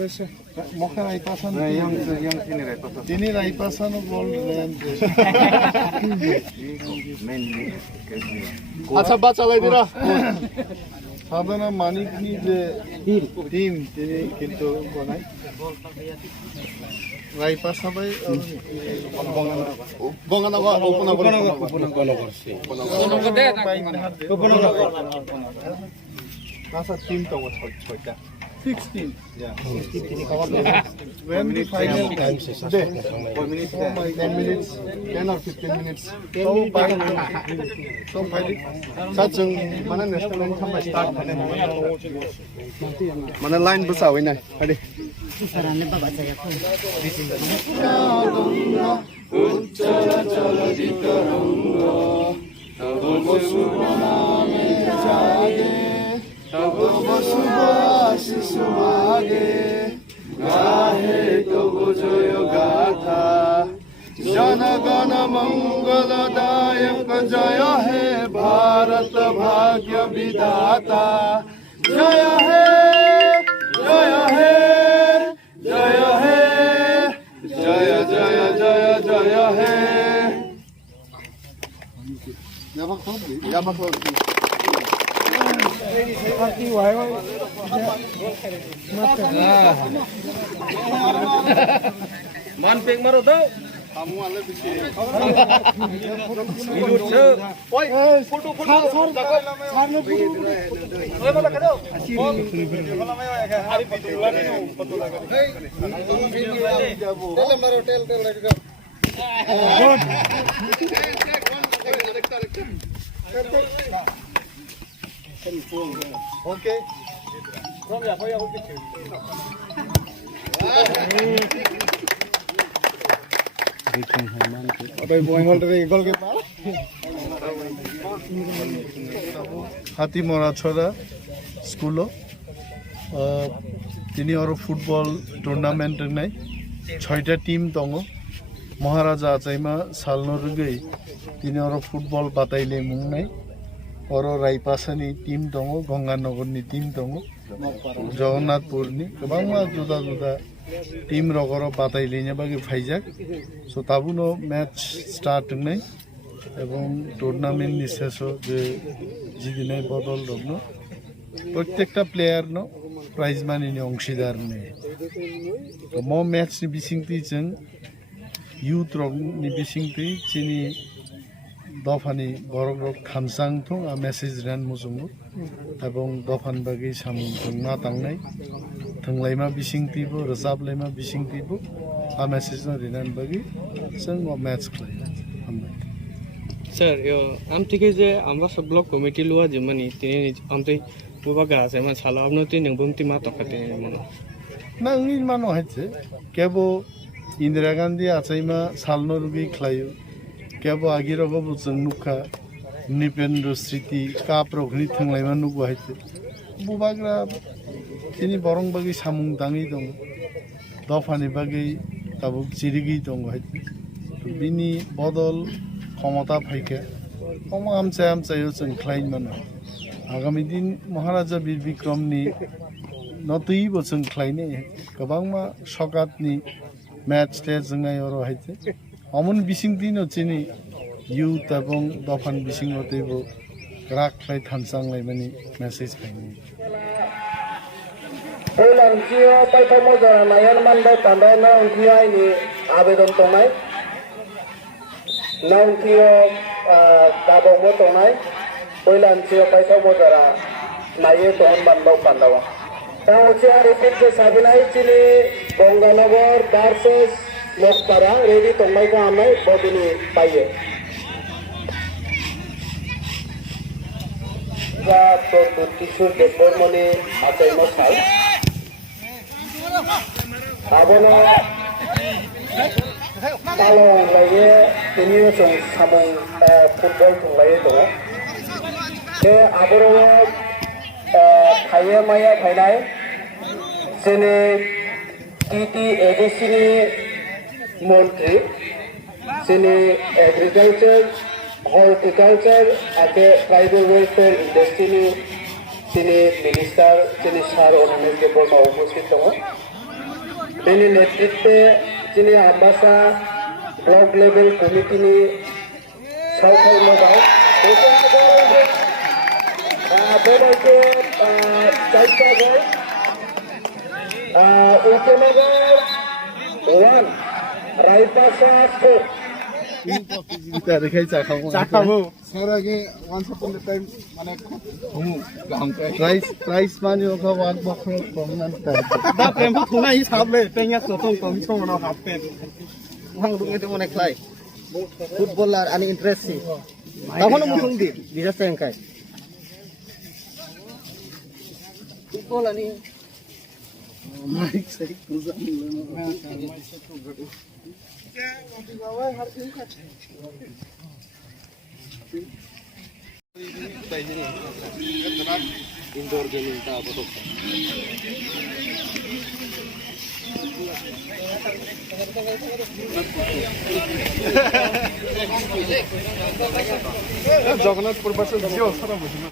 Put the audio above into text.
Mocha Raipasan. Tini Raipasan of gold land. আচ্ছা বাচ্চা লাই দিরা সাধনা মানিক নি যে টিম তিনি কিন্তু বনাই রাইপাসা ভাই Banganagar উপনগর Nasa team to was ছয়টা 16 yeah when the final times is 4 minutes 10 minutes 10 or 15 minutes so by satsung mana national tham start মানে লাইন বসাওই না আরে সারানে বাবা যায় এখন উচ্চল চলজিত রঙ্গ তব শুভ নামে জাগে তব শুভ আশিস মাগে গাহে তব জয় গাথা জনগণ মঙ্গলদায়ক জয় হে ভারত ভাগ্য বিধাতা জয় হে জয় হে জয় হে জয় জয় জয় জয় হে मान पेक मारो तो minut se oi foto foto sarno foto oi mata kado hari video lagi no foto lagi tel maro tel okay from ya voy a হাতিমরা ছড়া স্কুল তিনি আরো ফুটবল টুর্নামেন্ট নাই 6টা টিম দङ মহারাজা আচাইমা সালনো রুগै তিনি আরো ফুটবল বাতাইলে মুং নাই আরো রাইপাসানি টিম দङ গঙ্গানগরনি টিম দङ জগন্নাথপুরনি गोबां जुदा जुदा टीम रगर बातायलायनो बागै फायजाक सो ताबुनो मैच स्टार्ट नै এবং टूर्नामेंट नि शेषो जे जिदिनाय बदल दङ प्रत्येकटा प्लेयर नो प्राइज मानि नि अंशीदार नै तो म मैच नि बिसिंति जों यूथ रग नि बिसिंति चिनि दफानि बरग रग खामसां थं आ मेसेज रान मुजुंगु এবং दफान बागै सामुं जोंना तांनाय थंलायमा बिसिंतिबो रोजाबलायमा बिसिंतिबो आ मेसेज न रिनान बागै जों मैच खालाय सर यो आमथिके जे आमबा सब ब्लॉक कमिटी लुआ जमनि तिनि आमथै बुबा गासे मा साला आबनो ति नंबुमति मा तकते मनो ना नि मानो हाइছে केबो इंदिरा गांधी आचाइमा सालनो रुगि खलायो केबो आगिरगबो जों नुखा निपेन्द्र स्मृति काप्रगनि थंलायमा नुगो हाइছে बुबाग्रा तिनि बरं बागै सामुं दाङै दङ दफानि बागै ताबुक जिरिगि दङ हाइছে बिनि बदल ক্ষমতা ফাইকে আমচাই जों ख्लाइन मानो आगामी दिन महाराजा वीर विक्रमनि नतैबो जों ख्लाइने गोबांमा सकातनि मैच ते जोंनाय अरो हाइছে अमन बिसिंतिनो चिनि यूथ এবং दफान बिसिंगतेबो राखलाय थानसांलाय माने मेसेज फाइने ओलांजियो पाइथामो जाना नायन मानबाय तांबायना ओंथियानि आवेदन तंनाय नाउथियो दाबो तंनाय ओलांजियो पाइथामो जाना नाये तोन मानबाव पांदावा ताउचिया रिपिट के साबिनाय चिनि गंगानगर वर्सेस लोकपारा रेडी तंनाय को आमाय बदिनि पाइये जा तो किशोर देवबर्मनि आचाइमा साल आबोनो पालं लायो तिनि जों सामुं फुटबल थंलायो दङ बे आबोरो थायो माया फायनाय जोंनि TTADCनि मन्त्रि जोंनि एग्रिकालचार हर्टिकालचार आरो ट्राइबल वेलफेयर इंडस्ट्रीनि जोंनि मिनिस्टार जोंनि सार अनिल बर्मा उपस्थित दङ તેની નેતૃત્વે જેની આંબાસા બ્લોક લેવલ કમિટીની સૌથી બરાબર ચારટા ગોળ ઉલ્કેનગર 1 રાયપાસા 4 দেখাই চা খাবো স্যার আগে ওয়ান্স আপন দ্য টাইম মানে খুব ঘুমু গামতে প্রাইস মানে ওকে ওয়ান বক্স কমনান दा प्रेम थुना ही साबले पेंगा सोतों कम सोना हापे wang dung itu monek lai footballer ani interest sih tahono musung di bisa sengkai football ani indoor gaming টা বড় জগন্নাথপুর বাসে জিও সারা বুঝি